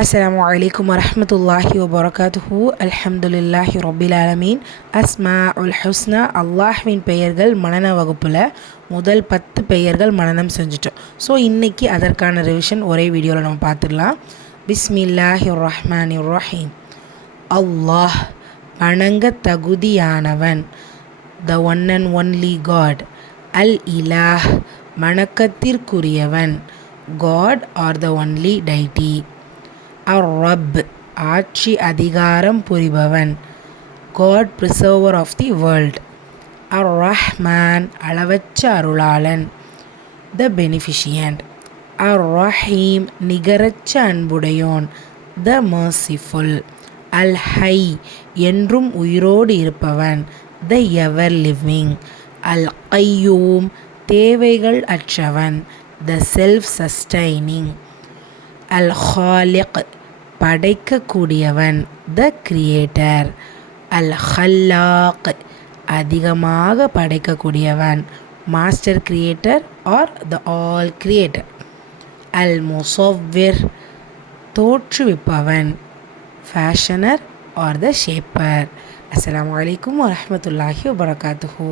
அஸ்ஸலாமு அலைக்கும் வரஹ்மத்துல்லாஹி வபரகாத்துஹு. அல்ஹம்துலில்லாஹி ரப்பில் ஆலமீன். அஸ்மாஉல் ஹுஸ்னா, அல்லாஹ்வின் பெயர்கள் மனன வகுப்பில் முதல் 10 பெயர்கள் மனனம் செஞ்சுட்டோம். ஸோ இன்றைக்கி அதற்கான ரிவிஷன் ஒரே வீடியோவில் நம்ம பார்த்துடலாம். பிஸ்மில்லாஹிர் ரஹ்மானிர் ரஹீம். அல்லாஹ் வணங்க தகுதியானவன், the one and only God. அல் இலாஹ் வணக்கத்திற்குரியவன், God or the only deity. அர்-ரப் ஆட்சி அதிகாரம் புரிபவன், God preserver of the world. அர்-ரஹ்மான் அளவற்ற அருளாளன், த பெனிஃபிஷியன்ட். அர்-ரஹீம் நிகரற்ற அன்புடையோன், த மர்சிஃபுல். அல்-ஹை என்றும் உயிரோடு இருப்பவன், த எவர் லிவிங். அல்-கையூம் தேவைகள் அற்றவன், த செல்ஃப் சஸ்டைனிங். அல்-ஹாலிக் படைக்கக்கூடியவன், த கிரியேட்டர். அல்-ஹல்லாக் அதிகமாக படைக்கக்கூடியவன், master creator or the all creator. அல்-முசவ்விர் தோற்றுவிப்பவன், ஃபேஷனர் ஆர் த ஷேப்பர். அஸ்ஸலாமு அலைக்கும் வரஹ்மத்துல்லாஹி வபரகாத்துஹு.